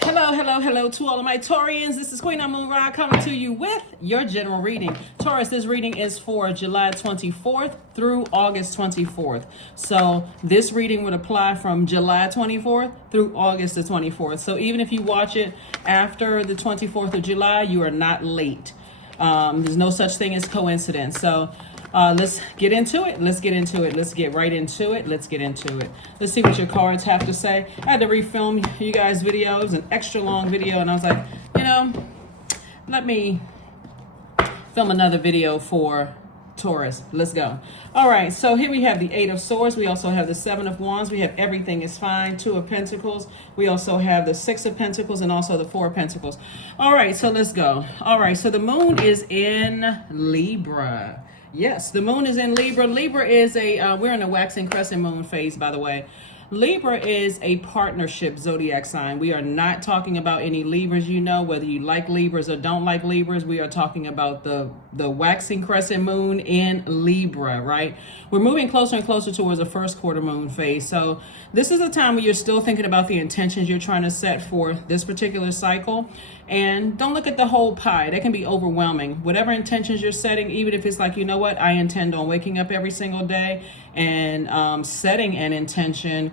Hello to all of my Taurians. This is Queen Moon Rod coming to you with your general reading. Taurus, this reading is for July 24th through August 24th. So this reading would apply from July 24th through August the 24th. So even if you watch it after the 24th of July, you are not late. There's no such thing as coincidence. So let's get into it. Let's get right into it. Let's see what your cards have to say. I had to refilm you guys videos, an extra long video, and I was like, let me film another video for Taurus. Let's go. All right, so here we have the Eight of Swords. We also have the Seven of Wands. We have Everything is Fine, Two of Pentacles. We also have the Six of Pentacles and also the Four of Pentacles. All right, so let's go. All right, so the moon is in Libra. Yes, the moon is in Libra. Libra is we're in a waxing crescent moon phase, by the way. Libra is a partnership zodiac sign. We are not talking about any Libras, whether you like Libras or don't like Libras. We are talking about the waxing crescent moon in Libra, right? We're moving closer and closer towards the first quarter moon phase. So this is a time where you're still thinking about the intentions you're trying to set for this particular cycle. And don't look at the whole pie. That can be overwhelming. Whatever intentions you're setting, even if it's like, you know what, I intend on waking up every single day and setting an intention,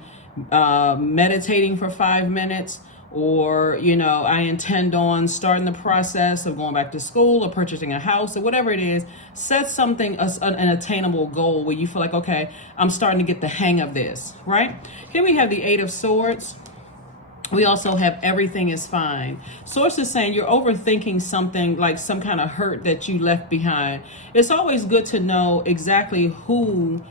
meditating for 5 minutes, or I intend on starting the process of going back to school or purchasing a house or whatever it is. Set something, an attainable goal where you feel like, okay, I'm starting to get the hang of this, right? Here we have the Eight of Swords. We also have Everything is Fine. Source is saying you're overthinking something, like some kind of hurt that you left behind. It's always good to know exactly who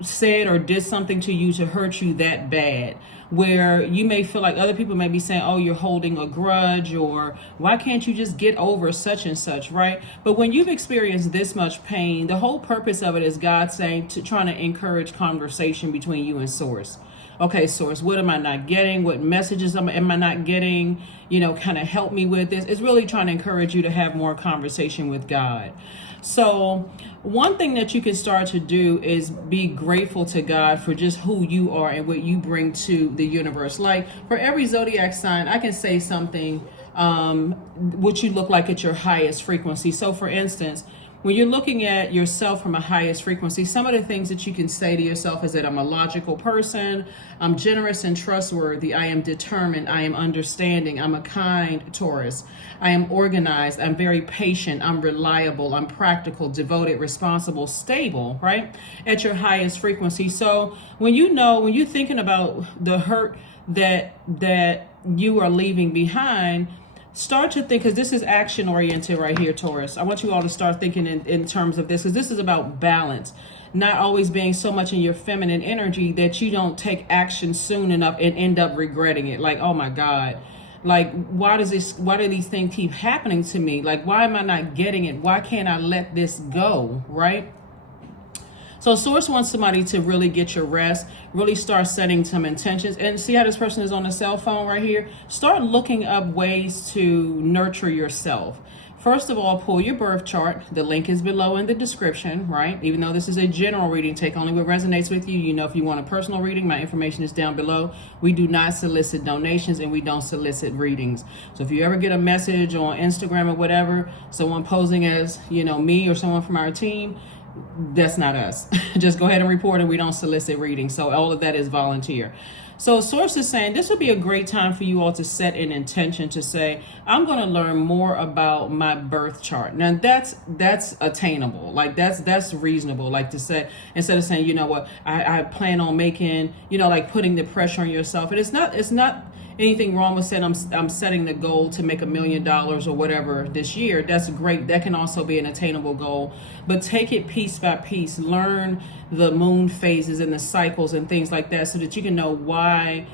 said or did something to you to hurt you that bad, where you may feel like other people may be saying, oh, you're holding a grudge, or why can't you just get over such and such, right? But when you've experienced this much pain, the whole purpose of it is God saying, trying to encourage conversation between you and Source. Okay, Source, what am I not getting? What messages am I not getting? Kind of help me with this. It's really trying to encourage you to have more conversation with God. So one thing that you can start to do is be grateful to God for just who you are and what you bring to the universe. Like for every zodiac sign, I can say something, what you look like at your highest frequency. So for instance, when you're looking at yourself from a highest frequency, some of the things that you can say to yourself is that I'm a logical person, I'm generous and trustworthy, I am determined, I am understanding, I'm a kind Taurus, I am organized, I'm very patient, I'm reliable, I'm practical, devoted, responsible, stable, right? At your highest frequency. So when you're thinking about the hurt that you are leaving behind, start to think, because this is action oriented right here, Taurus. I want you all to start thinking in terms of this, because this is about balance, not always being so much in your feminine energy that you don't take action soon enough and end up regretting it. Like, oh my God, like, why do these things keep happening to me? Like, why am I not getting it? Why can't I let this go, right? So Source wants somebody to really get your rest, really start setting some intentions. And see how this person is on the cell phone right here? Start looking up ways to nurture yourself. First of all, pull your birth chart. The link is below in the description, right? Even though this is a general reading, take only what resonates with you. If you want a personal reading, my information is down below. We do not solicit donations and we don't solicit readings. So if you ever get a message on Instagram or whatever, someone posing as, me or someone from our team, that's not us. Just go ahead and report it. We don't solicit readings. So all of that is volunteer. So Source is saying this would be a great time for you all to set an intention to say, I'm going to learn more about my birth chart. Now that's attainable. Like that's reasonable. Like to say, instead of saying, you know what, I plan on making, like putting the pressure on yourself. And it's not anything wrong with saying I'm setting the goal to make $1 million or whatever this year. That's great. That can also be an attainable goal, but take it piece by piece. Learn the moon phases and the cycles and things like that, so that you can know why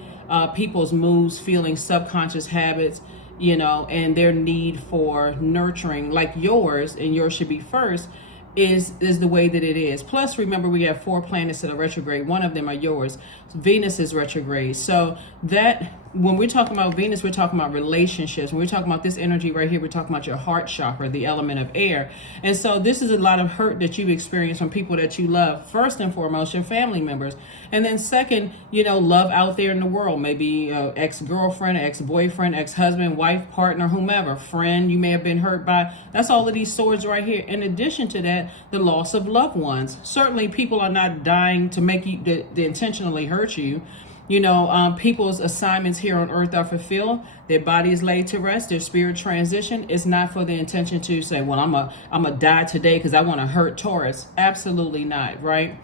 people's moods, feelings, subconscious habits, and their need for nurturing, like yours, and yours should be first, is the way that it is. Plus, remember, we have 4 planets that are retrograde. One of them are yours. Venus is retrograde. So that when we're talking about Venus, we're talking about relationships. When we're talking about this energy right here, we're talking about your heart chakra, the element of air. And so this is a lot of hurt that you've experienced from people that you love. First and foremost, your family members. And then second, love out there in the world. Maybe ex-girlfriend, ex-boyfriend, ex-husband, wife, partner, whomever, friend you may have been hurt by. That's all of these swords right here. In addition to that, the loss of loved ones. Certainly people are not dying to make you, to intentionally hurt you. People's assignments here on earth are fulfilled. Their body is laid to rest. Their spirit transition. It's not for the intention to say, well, I'm a die today because I want to hurt Taurus. Absolutely not, right?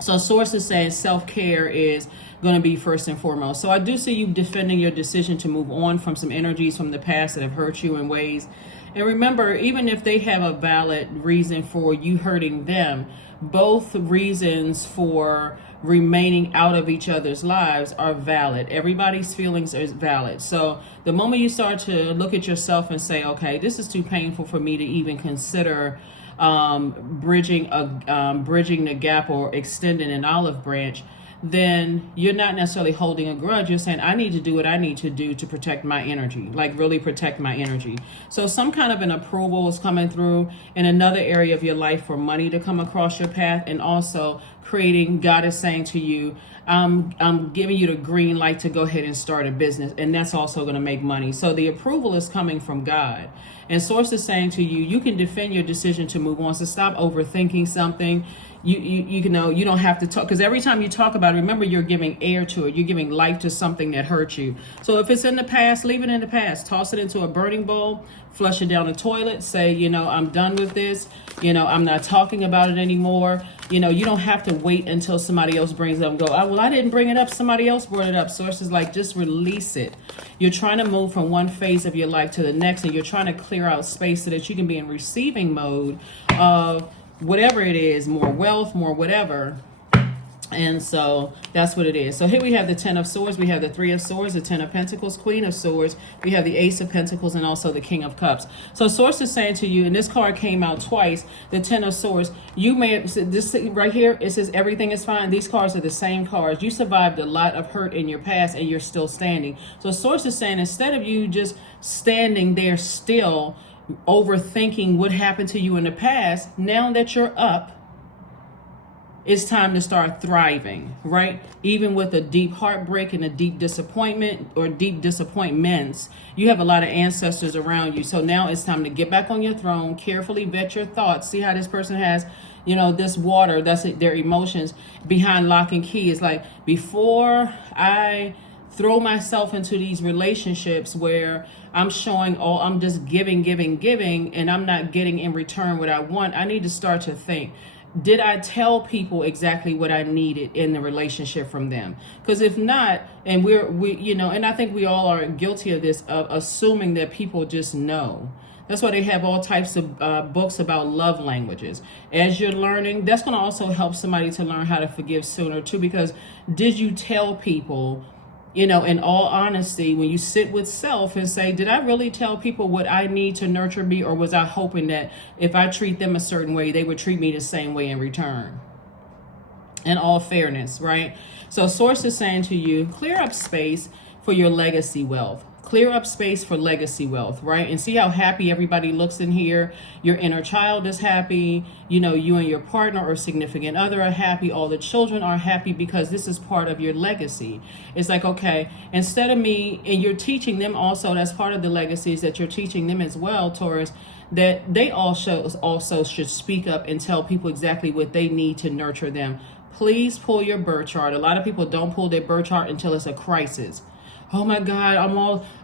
So sources saying self-care is going to be first and foremost. So I do see you defending your decision to move on from some energies from the past that have hurt you in ways. And remember, even if they have a valid reason for you hurting them, both reasons for remaining out of each other's lives are valid. Everybody's feelings are valid. So the moment you start to look at yourself and say, okay, this is too painful for me to even consider bridging the gap or extending an olive branch, then you're not necessarily holding a grudge. You're saying, I need to do what I need to do to protect my energy, like really protect my energy. So some kind of an approval is coming through in another area of your life for money to come across your path, and also creating, God is saying to you, I'm giving you the green light to go ahead and start a business, and that's also going to make money. So the approval is coming from God. And source is saying to you, you can defend your decision to move on. So stop overthinking something. You don't have to talk, because every time you talk about it, remember, you're giving air to it. You're giving life to something that hurt you. So if it's in the past, leave it in the past. Toss it into a burning bowl, flush it down the toilet, say, I'm done with this. I'm not talking about it anymore. You don't have to wait until somebody else brings it up and go, oh, well, I didn't bring it up. Somebody else brought it up. Sources like, just release it. You're trying to move from one phase of your life to the next, and you're trying to clear out space so that you can be in receiving mode of whatever it is, more wealth, more whatever. And so that's what it is. So here we have the 10 of Swords. We have the 3 of Swords, the 10 of Pentacles, Queen of Swords. We have the Ace of Pentacles, and also the King of Cups. So Source is saying to you, and this card came out twice, the 10 of Swords. You may have, this right here, it says everything is fine. These cards are the same cards. You survived a lot of hurt in your past, and you're still standing. So Source is saying, instead of you just standing there still, overthinking what happened to you in the past, now that you're up, it's time to start thriving, right? Even with a deep heartbreak and a deep disappointment or deep disappointments, you have a lot of ancestors around you. So now it's time to get back on your throne, carefully vet your thoughts, see how this person has, this water, that's it, their emotions behind lock and key. It's like, before I throw myself into these relationships where I'm showing I'm just giving, and I'm not getting in return what I want, I need to start to think, did I tell people exactly what I needed in the relationship from them? Because if not, and and I think we all are guilty of this, of assuming that people just know. That's why they have all types of books about love languages. As you're learning, that's going to also help somebody to learn how to forgive sooner too, because did you tell people, in all honesty, when you sit with self and say, did I really tell people what I need to nurture me, or was I hoping that if I treat them a certain way, they would treat me the same way in return? In all fairness, right? So Source is saying to you, clear up space for your legacy wealth. Clear up space for legacy wealth, right? And see how happy everybody looks in here. Your inner child is happy. You and your partner or significant other are happy. All the children are happy, because this is part of your legacy. It's like, okay, instead of me, and you're teaching them also, that's part of the legacies that you're teaching them as well, Taurus, that they also should speak up and tell people exactly what they need to nurture them. Please pull your birth chart. A lot of people don't pull their birth chart until it's a crisis. Oh my God,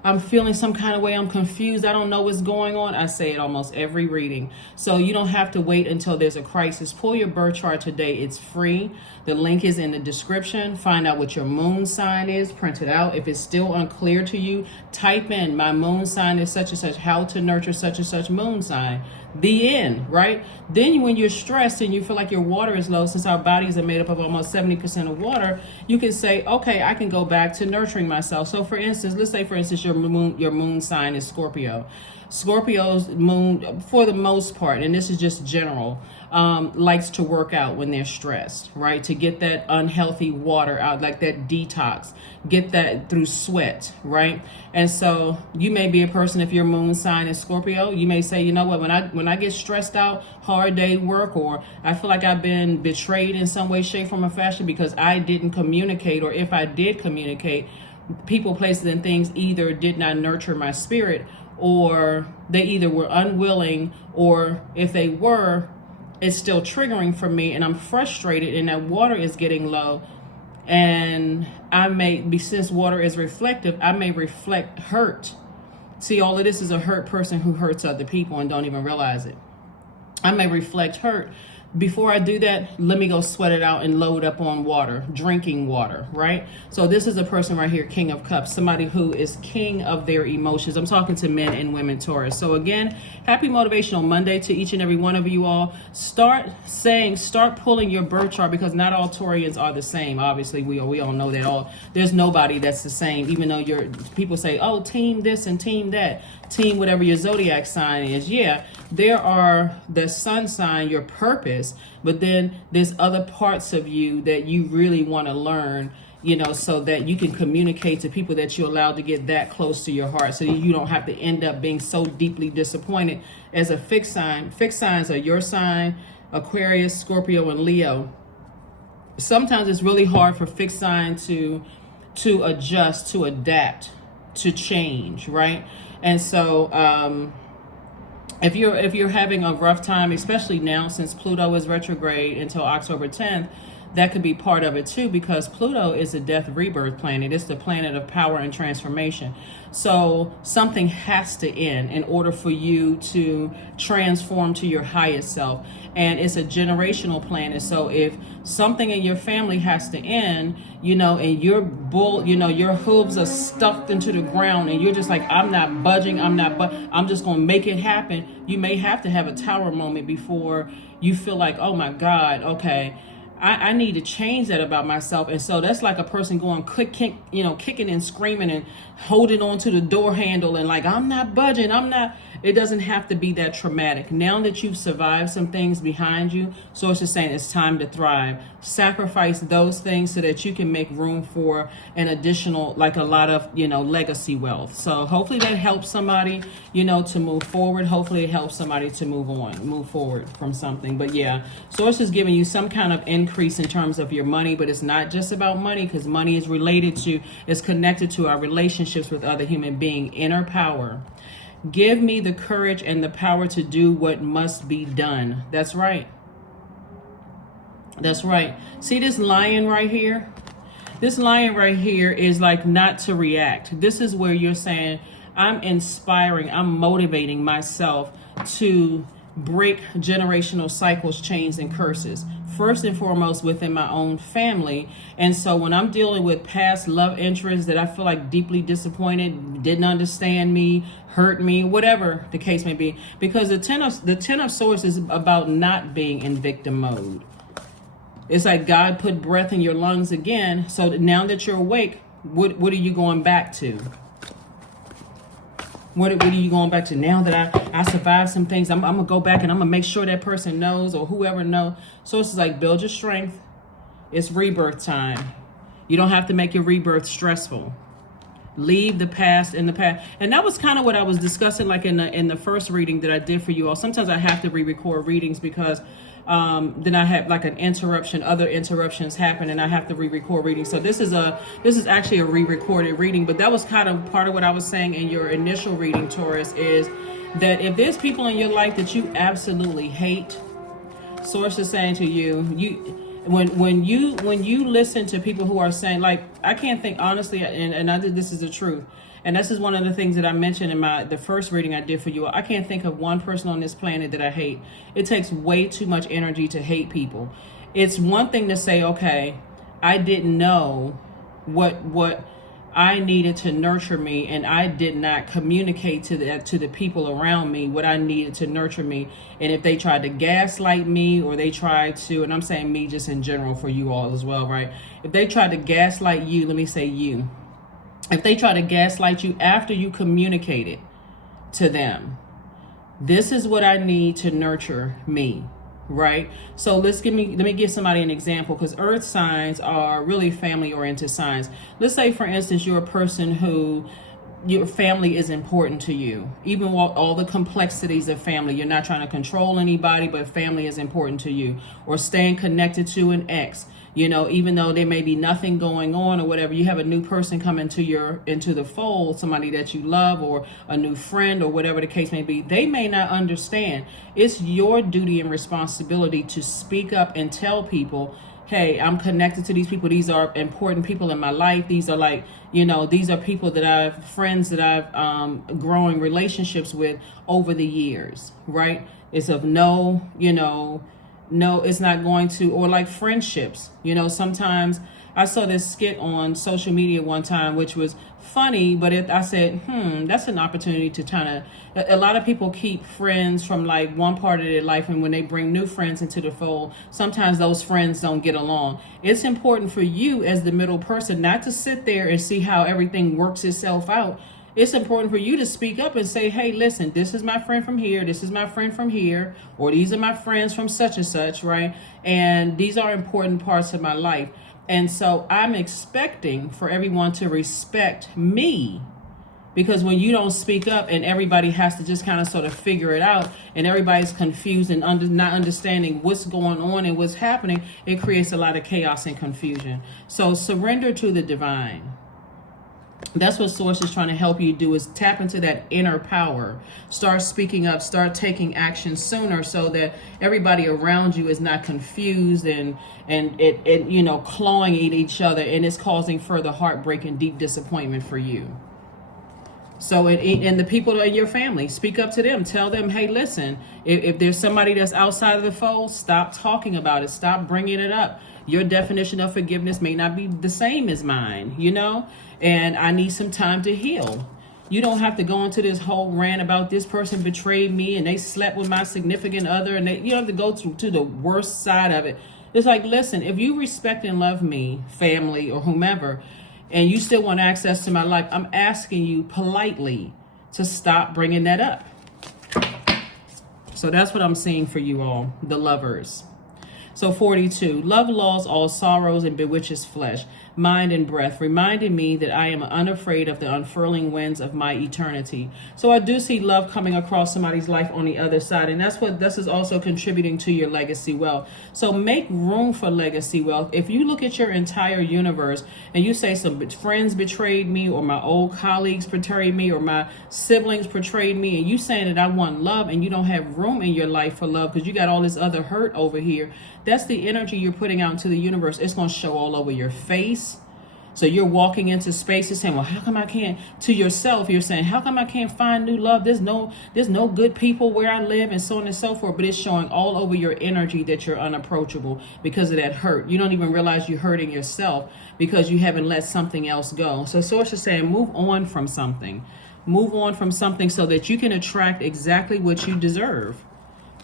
I'm feeling some kind of way. I'm confused. I don't know what's going on. I say it almost every reading. So you don't have to wait until there's a crisis. Pull your birth chart today. It's free. The link is in the description. Find out what your moon sign is. Print it out. If it's still unclear to you, type in, my moon sign is such and such, how to nurture such and such moon sign. The end, right? Then when you're stressed and you feel like your water is low, since our bodies are made up of almost 70% of water, you can say, okay, I can go back to nurturing myself. So for instance, let's say for instance, your moon sign is Scorpio. Scorpio's moon, for the most part, and this is just general, likes to work out when they're stressed, right? To get that unhealthy water out, like that detox, get that through sweat, right? And so you may be a person, if your moon sign is Scorpio, you may say, you know what, when I get stressed out, hard day work, or I feel like I've been betrayed in some way, shape, form, or fashion because I didn't communicate, or if I did communicate, people, places, and things either did not nurture my spirit, or they either were unwilling, or if they were, it's still triggering for me, and I'm frustrated, and that water is getting low. And I may be, since water is reflective, I may reflect hurt. See, all of this is a hurt person who hurts other people and don't even realize it. I may reflect hurt. Before I do that, let me go sweat it out and load up on water, drinking water, right? So this is a person right here, King of Cups, somebody who is king of their emotions. I'm talking to men and women, Taurus. So again, happy Motivational Monday to each and every one of you all. Start pulling your birth chart, because not all Taurians are the same. Obviously, we all know that. There's nobody that's the same, even though people say, oh, team this and team that. Team whatever your zodiac sign is. Yeah, there are the sun sign, your purpose, but then there's other parts of you that you really want to learn, so that you can communicate to people that you're allowed to get that close to your heart, so that you don't have to end up being so deeply disappointed as a fixed sign. Fixed signs are your sign, Aquarius, Scorpio, and Leo. Sometimes it's really hard for fixed sign to adjust, to adapt, to change, right? And so if you're having a rough time, especially now since Pluto is retrograde until October 10th, that could be part of it too, because Pluto is a death rebirth planet. It's the planet of power and transformation. So something has to end in order for you to transform to your highest self. And it's a generational planet. So if something in your family has to end, and your your hooves are stuffed into the ground, and you're just like, I'm not budging, I'm just going to make it happen. You may have to have a tower moment before you feel like, oh my God, okay, I need to change that about myself. And so that's like a person going kicking and screaming and holding on to the door handle and like, I'm not budging, it doesn't have to be that traumatic. Now that you've survived some things behind you, so it's just saying it's time to thrive. Sacrifice those things so that you can make room for an additional, like a lot of, legacy wealth. So hopefully that helps somebody, to move forward. Hopefully it helps somebody to move forward from something. But yeah, Source is giving you some kind of increase in terms of your money, but it's not just about money, because money is connected to our relationships with other human beings, inner power. Give me the courage and the power to do what must be done. That's right. That's right. See this lion right here? This lion right here is like not to react. This is where you're saying, I'm inspiring, I'm motivating myself to break generational cycles, chains, and curses. First and foremost within my own family. And so when I'm dealing with past love interests that I feel like deeply disappointed, didn't understand me, hurt me, whatever the case may be, because the ten of Swords is about not being in victim mode. It's like God put breath in your lungs again. So now that you're awake, what are you going back to? What are you going back to? Now that I survived some things, I'm going to go back and I'm going to make sure that person knows, or whoever knows. So it's like, build your strength. It's rebirth time. You don't have to make your rebirth stressful. Leave the past in the past. And that was kind of what I was discussing, like in the first reading that I did for you all. Sometimes I have to re-record readings because then I have like an interruption, other interruptions happen, and I have to re-record readings. So this is actually a re-recorded reading, but that was kind of part of what I was saying in your initial reading, Taurus, is that if there's people in your life that you absolutely hate, Source is saying to you, when you listen to people who are saying, like, I can't think honestly, and I did, this is the truth. And this is one of the things that I mentioned in the first reading I did for you. I can't think of one person on this planet that I hate. It takes way too much energy to hate people. It's one thing to say, okay, I didn't know what I needed to nurture me, and I did not communicate to the people around me what I needed to nurture me. And if they tried to gaslight me, or they tried to, and I'm saying me just in general for you all as well, right? If they tried to gaslight you, let me say you. If they try to gaslight you after you communicated, to them. This is what I need to nurture me, right? So let me give somebody an example, because earth signs are really family oriented signs. Let's say, for instance, you're a person who your family is important to you, even while all the complexities of family. You're not trying to control anybody, but family is important to you. Or staying connected to an ex, even though there may be nothing going on or whatever, you have a new person come into the fold, somebody that you love, or a new friend, or whatever the case may be. They may not understand. It's your duty and responsibility to speak up and tell people, hey, I'm connected to these people. These are important people in my life. These are these are people friends that I've growing relationships with over the years, right? It's of no, it's not going to, or like friendships, sometimes I saw this skit on social media one time, which was funny, but I said, that's an opportunity to a lot of people keep friends from like one part of their life, and when they bring new friends into the fold, sometimes those friends don't get along. It's important for you as the middle person not to sit there and see how everything works itself out. It's important for you to speak up and say, hey, listen, this is my friend from here, this is my friend from here, or these are my friends from such and such, right? And these are important parts of my life. And so I'm expecting for everyone to respect me, because when you don't speak up and everybody has to just kind of sort of figure it out, and everybody's confused and not understanding what's going on and what's happening, it creates a lot of chaos and confusion. So surrender to the divine. That's what Source is trying to help you do, is tap into that inner power. Start speaking up, start taking action sooner, so that everybody around you is not confused and clawing at each other, and it's causing further heartbreak and deep disappointment for you. So, and the people in your family, speak up to them. Tell them, hey, listen, if there's somebody that's outside of the fold, stop talking about it. Stop bringing it up. Your definition of forgiveness may not be the same as mine, and I need some time to heal. You don't have to go into this whole rant about this person betrayed me and they slept with my significant other, and you don't have to go to the worst side of it. It's like, listen, if you respect and love me, family or whomever, and you still want access to my life, I'm asking you politely to stop bringing that up. So that's what I'm seeing for you all, the lovers. So 42, love lulls all sorrows and bewitches flesh, mind and breath, reminding me that I am unafraid of the unfurling winds of my eternity. So I do see love coming across somebody's life on the other side, and that's what this is also contributing to your legacy wealth. So make room for legacy wealth. If you look at your entire universe and you say some friends betrayed me, or my old colleagues betrayed me, or my siblings betrayed me, and you saying that I want love, and you don't have room in your life for love because you got all this other hurt over here, that's the energy you're putting out into the universe. It's going to show all over your face. So you're walking into spaces saying, well, how come I can't, to yourself, you're saying, how come I can't find new love? There's no good people where I live, and so on and so forth. But it's showing all over your energy that you're unapproachable because of that hurt. You don't even realize you're hurting yourself because you haven't let something else go. So Source is saying, move on from something. Move on from something so that you can attract exactly what you deserve.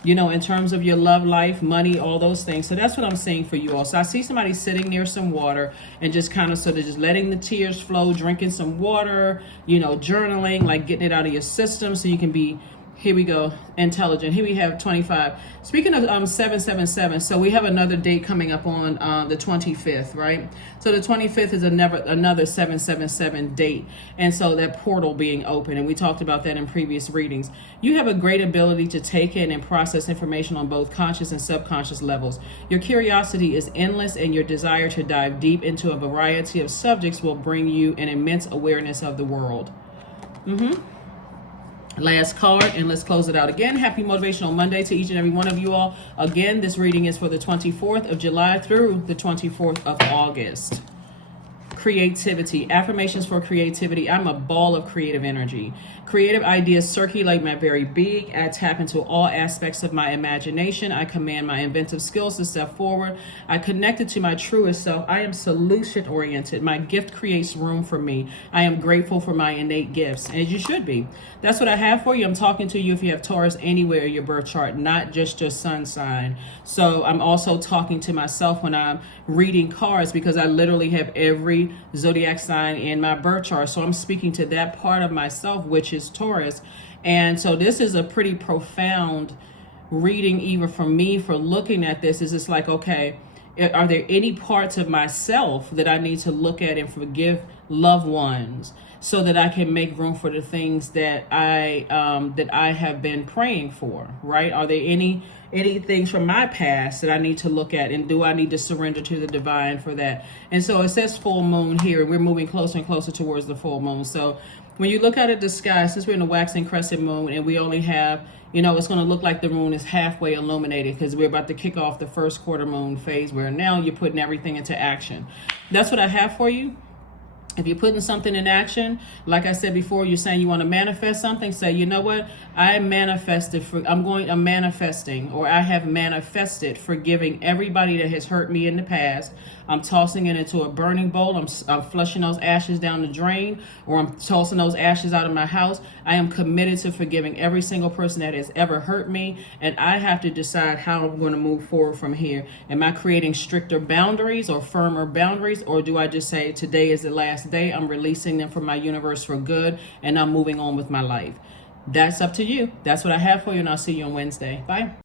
In terms of your love life, money, all those things. So that's what I'm saying for you all. So I see somebody sitting near some water and just kind of sort of just letting the tears flow, drinking some water, journaling, like getting it out of your system so you can be, here we go, intelligent. Here we have 25. Speaking of 777, so we have another date coming up on the 25th, right? So the 25th is another 777 date. And so that portal being open, and we talked about that in previous readings. You have a great ability to take in and process information on both conscious and subconscious levels. Your curiosity is endless, and your desire to dive deep into a variety of subjects will bring you an immense awareness of the world. Last card, and let's close it out again. Happy Motivational Monday to each and every one of you all. Again, this reading is for the 24th of July through the 24th of August. Creativity. Affirmations for creativity. I'm a ball of creative energy. Creative ideas circulate my very being. I tap into all aspects of my imagination. I command my inventive skills to step forward. I connected to my truest self. I am solution oriented. My gift creates room for me. I am grateful for my innate gifts, as you should be. That's what I have for you. I'm talking to you if you have Taurus anywhere in your birth chart, not just your sun sign. So I'm also talking to myself when I'm reading cards, because I literally have every zodiac sign in my birth chart. So I'm speaking to that part of myself, which is Taurus. And so this is a pretty profound reading, even for me, for looking at this. Is it's like, okay, are there any parts of myself that I need to look at and forgive loved ones so that I can make room for the things that I have been praying for, right? Are there any things from my past that I need to look at, and do I need to surrender to the divine for that? And so it says full moon here, and we're moving closer and closer towards the full moon. So when you look at the sky, since we're in a waxing crescent moon and we only have, it's going to look like the moon is halfway illuminated because we're about to kick off the first quarter moon phase, where now you're putting everything into action. That's what I have for you. If you're putting something in action, like I said before, you're saying you want to manifest something, say, you know what? I'm manifesting, or I have manifested forgiving everybody that has hurt me in the past. I'm tossing it into a burning bowl. I'm flushing those ashes down the drain, or I'm tossing those ashes out of my house. I am committed to forgiving every single person that has ever hurt me, and I have to decide how I'm going to move forward from here. Am I creating stricter boundaries or firmer boundaries, or do I just say today is the last day? I'm releasing them from my universe for good, and I'm moving on with my life. That's up to you. That's what I have for you, and I'll see you on Wednesday. Bye.